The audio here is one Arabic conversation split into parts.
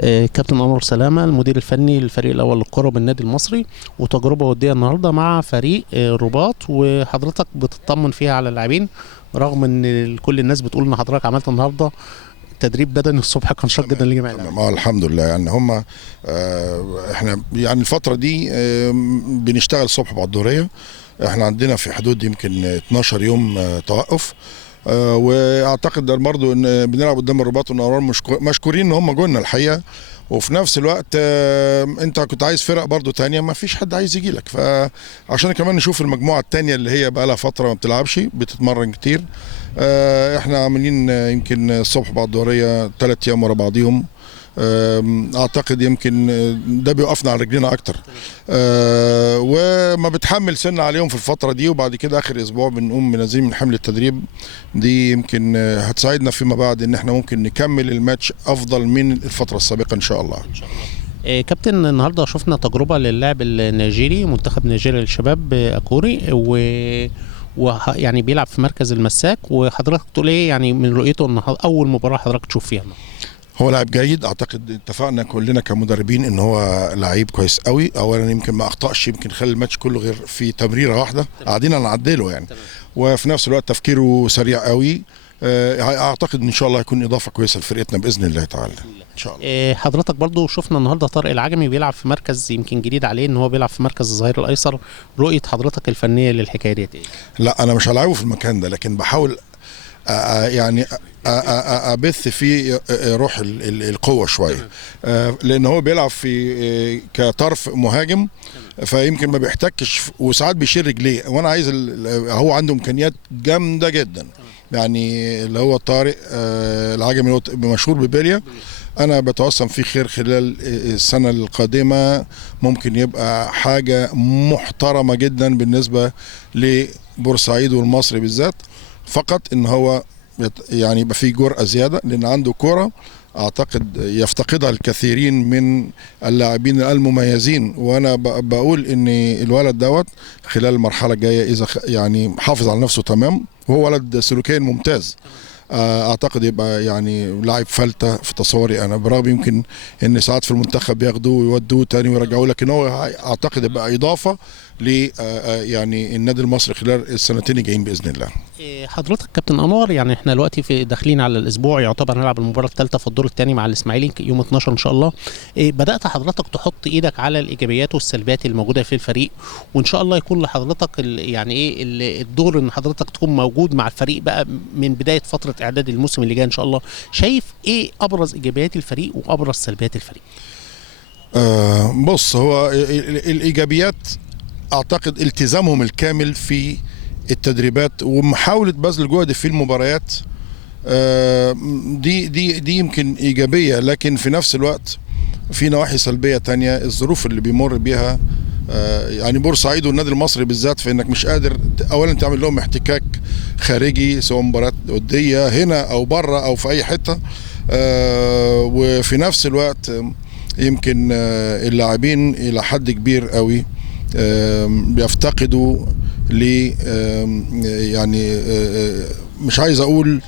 كابتن انور سلامه المدير الفني للفريق الاول للكره بالنادي المصري، وتجربه وديه النهارده مع فريق الرباط، وحضرتك بتطمن فيها على اللاعبين رغم ان كل الناس بتقول ان حضرتك عملت النهارده تدريب بدني الصبح كان شاق جدا لجميع اللاعبين. الحمد لله يعني هم احنا يعني الفتره دي بنشتغل الصبح بعد الظهريه. احنا عندنا في حدود يمكن 12 يوم توقف. واعتقد برضه ان بنلعب قدام الرباط والنهارده مشكورين ان هم جولنا الحقيقه. وفي نفس الوقت انت كنت عايز فرق برضه تانية، ما فيش حد عايز يجي لك، فعشان كمان نشوف المجموعه التانية اللي هي بقى لها فتره ما بتلعبش بتتمرن كتير. احنا عاملين يمكن الصبح بعد الظهريه 3 ايام ورا بعضيهم. اعتقد يمكن ده بيوقفنا على رجلينا اكتر. وما بتحمل سن عليهم في الفتره دي، وبعد كده اخر اسبوع بنقوم منزلين من حمل التدريب دي، يمكن هتساعدنا فيما بعد ان احنا ممكن نكمل الماتش افضل من الفتره السابقه ان شاء الله. كابتن النهارده شفنا تجربه للاعب النيجيري، منتخب نيجيريا للشباب اكوري، ويعني بيلعب في مركز المساك، وحضرتك تقول ايه يعني من رؤيته النهارده اول مباراه حضرتك تشوف فيها؟ هو لاعب جيد، اعتقد اتفقنا كلنا كمدربين ان هو لعيب كويس قوي. اولا يمكن ما اخطاش، يمكن خلى الماتش كله غير في تمريره واحده قاعدين نعدله يعني. وفي نفس الوقت تفكيره سريع قوي. اعتقد ان شاء الله هيكون اضافه كويسه لفرقتنا باذن الله تعالى ان شاء الله. حضرتك برضو شفنا النهارده طارق العجمي بيلعب في مركز يمكن جديد عليه، ان هو بيلعب في مركز الظهير الايسر. رؤيه حضرتك الفنيه للحكايه دي ايه؟ لا انا مش هلاعبه في المكان ده، لكن بحاول يعني ابث فيه روح القوه شويه. لان هو بيلعب في كطرف مهاجم، فيمكن ما بيحتكش وساعات بيشيل رجليه، وانا عايز هو عنده امكانيات جامده جدا يعني. اللي هو طارق العجمي اللي هو مشهور ببيليا، انا بتوسم فيه خير خلال السنه القادمه. ممكن يبقى حاجه محترمه جدا بالنسبه لبورسعيد والمصري بالذات. فقط ان هو يعني يبقى فيه جرأة زياده، لان عنده كرة اعتقد يفتقدها الكثيرين من اللاعبين المميزين. وانا بقول ان الولد دوت خلال المرحله الجايه اذا يعني حافظ على نفسه تمام، وهو ولد سلوكيا ممتاز، اعتقد يبقى يعني لاعب فلتة في تصوري انا. برغم يمكن ان ساعات في المنتخب بياخدوه ويودوه تاني ويرجعوه، لكن هو اعتقد يبقى اضافه ل يعني النادي المصري خلال السنتين الجايين باذن الله. حضرتك كابتن انور، يعني احنا دلوقتي في داخلين على الاسبوع، يعتبر هنلعب المباراه الثالثه في الدور الثاني مع الاسماعيلي يوم 12 ان شاء الله. بدات حضرتك تحط ايدك على الايجابيات والسلبيات الموجوده في الفريق، وان شاء الله يكون لحضرتك يعني ايه الدور ان حضرتك تكون موجود مع الفريق بقى من بدايه فتره اعداد الموسم اللي جاي ان شاء الله. شايف ايه ابرز ايجابيات الفريق وابرز سلبيات الفريق؟ بص، هو الايجابيات اعتقد التزامهم الكامل في التدريبات ومحاوله بذل جهد في المباريات. دي يمكن ايجابيه، لكن في نفس الوقت في نواحي سلبيه تانية. الظروف اللي بيمر بيها يعني بورسعيد والنادي المصري بالذات، في انك مش قادر اولا تعمل لهم احتكاك خارجي، سواء مباريات وديه هنا او بره او في اي حته. وفي نفس الوقت يمكن اللاعبين الى حد كبير قوي بيفتقدوا ل يعني مش عايز اقول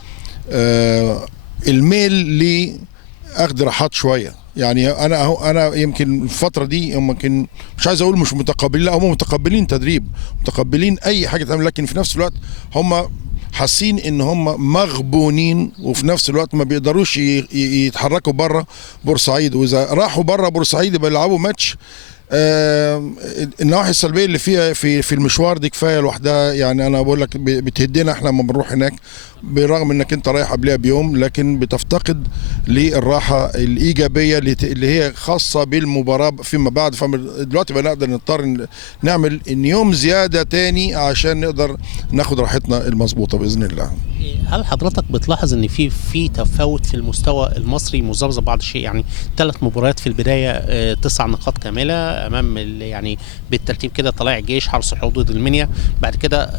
الميل لاخذ راحات شويه. يعني انا يمكن الفتره دي يمكن مش عايز اقول مش متقبلين، لا هم متقبلين تدريب، متقبلين اي حاجه تعمل، لكن في نفس الوقت هم حاسين ان هم مغبونين، وفي نفس الوقت ما بيقدروش يتحركوا بره بورسعيد. واذا راحوا بره بورسعيد يبقى يلعبوا ماتش. النواحي السلبيه اللي فيها في المشوار دي كفايه لوحدها. يعني انا بقول لك بتهدينا احنا لما بنروح هناك، بالرغم انك انت رايح قبلها بيوم، لكن بتفتقد للراحه الايجابيه اللي هي خاصه بالمباراه فيما بعد. فدلوقتي بقى نقدر نضطر نعمل ان يوم زياده تاني عشان نقدر ناخد راحتنا المظبوطه باذن الله. هل حضرتك بتلاحظ ان في تفاوت في المستوى المصري مذبذب بعض الشيء؟ يعني 3 مباريات في البدايه 9 نقاط كامله امام يعني بالترتيب كده طلائع الجيش، حرس الحدود، المنيا، بعد كده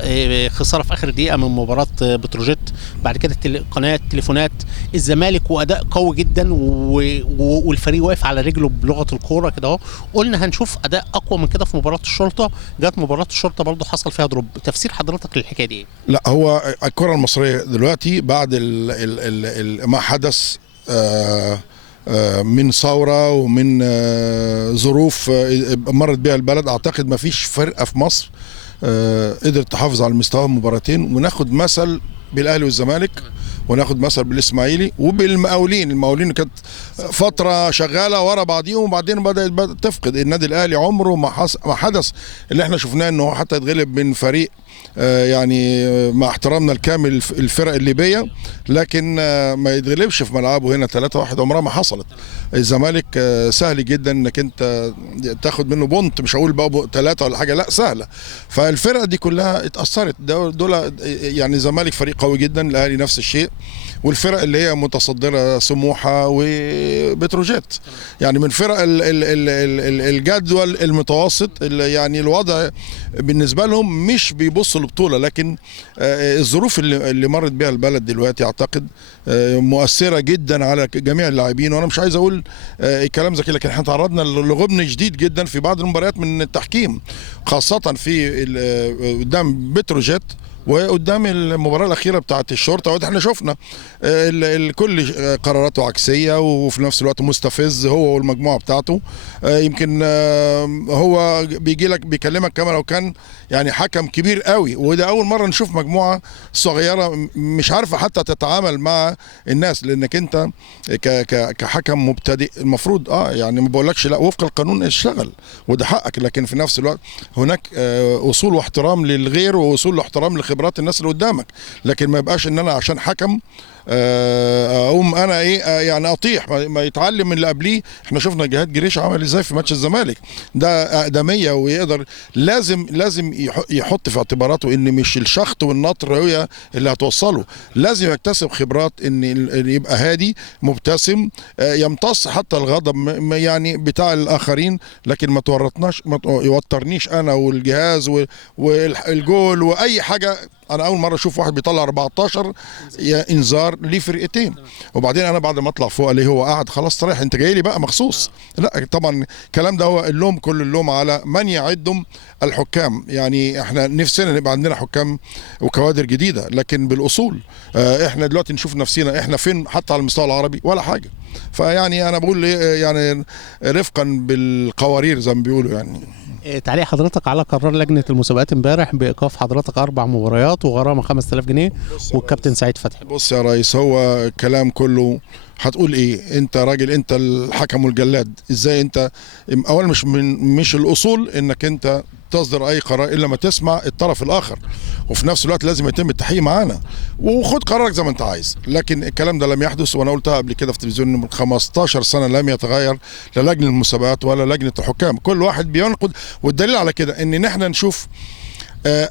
خساره في اخر دقيقه من مباراه بتروجيت، بعد كده قناه تليفونات الزمالك، واداء قوي جدا والفريق واقف على رجله بلغه الكوره كده اهو. قلنا هنشوف اداء اقوى من كده في مباراه الشرطه، جت مباراه الشرطه برضه حصل فيها دروب. تفسير حضرتك للحكايه دي؟ لا، هو الكره المصريه دلوقتي بعد ما حدث من ثوره ومن ظروف مرت بها البلد. اعتقد ما فيش فرقه في مصر قدرت تحافظ على مستوى المباراتين، وناخد مثل بالاهلي والزمالك، وناخد مثل بالاسماعيلي وبالمقاولين. المقاولين كانت فتره شغاله ورا بعضيهم وبعدين بدات تفقد. النادي الاهلي عمره ما حدث اللي احنا شفناه انه حتى يتغلب من فريق يعني مع احترامنا الكامل الفرق الليبيه، لكن ما يتغلبش في ملعبه هنا 3-1، عمرها ما حصلت. الزمالك سهل جدا انك انت تاخد منه بونت، مش هقول بقى 3 ولا حاجه، لا سهله. فالفرق دي كلها اتاثرت. دول يعني الزمالك فريق قوي جدا، الاهلي نفس الشيء، والفرق اللي هي متصدره سموحه وبتروجيت، يعني من فرق الجدول المتوسط يعني الوضع بالنسبه لهم مش بيبصوا للبطوله، لكن الظروف اللي مرت بها البلد دلوقتي اعتقد مؤثره جدا على جميع اللاعبين. وانا مش عايز اقول الكلام زي كده، لكن احنا تعرضنا لغبن شديد جدا في بعض المباريات من التحكيم، خاصه في قدام بتروجيت وقدام المباراه الاخيره بتاعه الشرطه. وده احنا شفنا الكل قراراته عكسيه وفي نفس الوقت مستفز هو والمجموعه بتاعته. يمكن هو بيجي لك بيكلمك كما لو كان يعني حكم كبير قوي، وده اول مره نشوف مجموعه صغيره مش عارفه حتى تتعامل مع الناس، لانك انت كحكم مبتدئ المفروض يعني ما بقولكش لا، وفق القانون اشتغل وده حقك، لكن في نفس الوقت هناك اصول واحترام للغير واصول واحترام لخبرات الناس اللي قدامك. لكن ما يبقاش ان انا عشان حكم اقوم انا يعني اطيح، ما يتعلم من اللي قبليه. احنا شفنا جهاد جريش عمل ازاي في ماتش الزمالك، ده اقدميه ويقدر لازم يحط في اعتباراته ان مش الشخط والنطر هي اللي هتوصله، لازم يكتسب خبرات ان يبقى هادي مبتسم، يمتص حتى الغضب يعني بتاع الاخرين، لكن ما يوترنيش انا والجهاز والجول واي حاجه. انا اول مره اشوف واحد بيطلع 14 انذار ليه فرقتين، وبعدين انا بعد ما اطلع فوق عليه هو قاعد خلاص طريح، انت جاي لي بقى مخصوص. لا طبعا الكلام ده هو اللوم، كل اللوم على من يعدهم الحكام. يعني احنا نفسنا نبقى عندنا حكام وكوادر جديده، لكن بالاصول احنا دلوقتي نشوف نفسنا احنا فين حتى على المستوى العربي ولا حاجه. فيعني انا بقول يعني رفقا بالقوارير زي ما بيقولوا. يعني تعليق حضرتك على قرار لجنه المسابقات امبارح بايقاف حضرتك 4 مباريات وغرامه 5000 جنيه والكابتن سعيد فتحي. بص يا ريس، هو الكلام كله هتقول ايه؟ انت راجل، انت الحكم والجلاد، ازاي انت اولا مش الاصول انك انت تصدر اي قرار الا ما تسمع الطرف الاخر، وفي نفس الوقت لازم يتم التحقيق معانا وخد قرارك زي ما انت عايز. لكن الكلام ده لم يحدث، وانا قلتها قبل كده في التلفزيون من 15 سنه لم يتغير لا لجنه المسابقات ولا لجنه الحكام، كل واحد بينقد. والدليل على كده ان احنا نشوف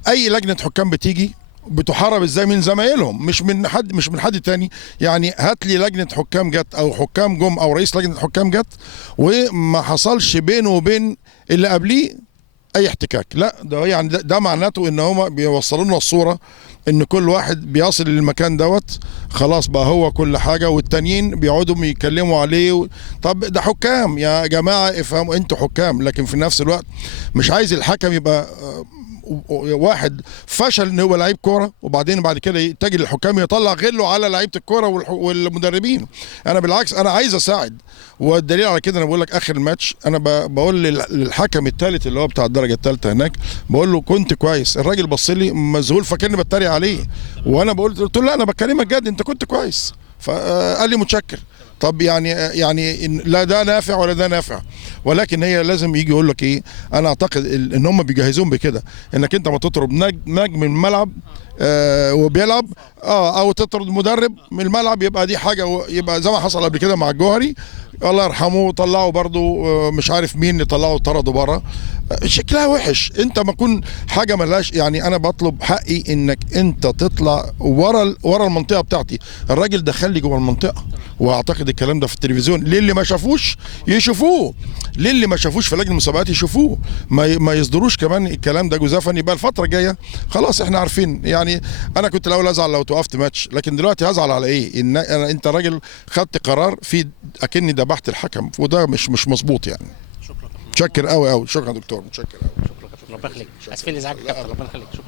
اي لجنه حكام بتيجي بتحارب ازاي من زمايلهم، مش من حد تاني. يعني هات لي لجنه حكام جت او حكام جم او رئيس لجنه حكام جت وما حصلش بينه وبين اللي قبليه اي احتكاك، لا ده يعني ده معناته ان هم بيوصلوا لنا الصوره ان كل واحد بيصل للمكان دوت خلاص بقى هو كل حاجه، والتانيين بيقعدوا يتكلموا عليه. طب ده حكام يا جماعه، افهموا انتوا حكام، لكن في نفس الوقت مش عايز الحكم يبقى واحد فشل ان هو لعيب كوره وبعدين بعد كده يتجه للحكام يطلع غله على لعيبه الكوره والمدربين. انا بالعكس انا عايز اساعد، والدليل على كده انا بقول لك اخر الماتش انا بقول للحكم الثالث اللي هو بتاع الدرجه الثالثه هناك، بقول له كنت كويس. الراجل بص لي مذهول فاكرني بتريق عليه، وانا قلت له لا انا بكلمك جد، انت كنت كويس. فقال لي متشكر. طب يعني لا ده نافع ولا ده نافع، ولكن هي لازم يجي يقول لك ايه. انا اعتقد ان هم بيجهزون بكده، انك انت ما تطرد نجم من الملعب وبيلعب او تطرد مدرب من الملعب، يبقى دي حاجه، يبقى زي ما حصل قبل كده مع الجوهري الله يرحمه، طلعوا برضو مش عارف مين اللي طلعوا طردوا بره، شكلها وحش. انت ما تكون حاجه ملهاش يعني. انا بطلب حقي انك انت تطلع ورا المنطقه بتاعتي. الراجل دخل لي جوه المنطقه، واعتقد الكلام ده في التلفزيون، للي ما شافوش يشوفوه، للي ما شافوش في لجنه المسابقات يشوفوه، ما يصدروش كمان الكلام ده جزافا. يبقى الفتره الجايه خلاص احنا عارفين. يعني انا كنت الاول ازعل لو توقفت ماتش، لكن دلوقتي هزعل على ايه؟ ان انت راجل خدت قرار في اكني ذبحت الحكم، وده مش مظبوط يعني. شكرا متشكر قوي. شكرا دكتور، متشكر قوي. شكرا ربنا يخليك. اسفين ازعاج كابتن، ربنا يخليك. شكرا.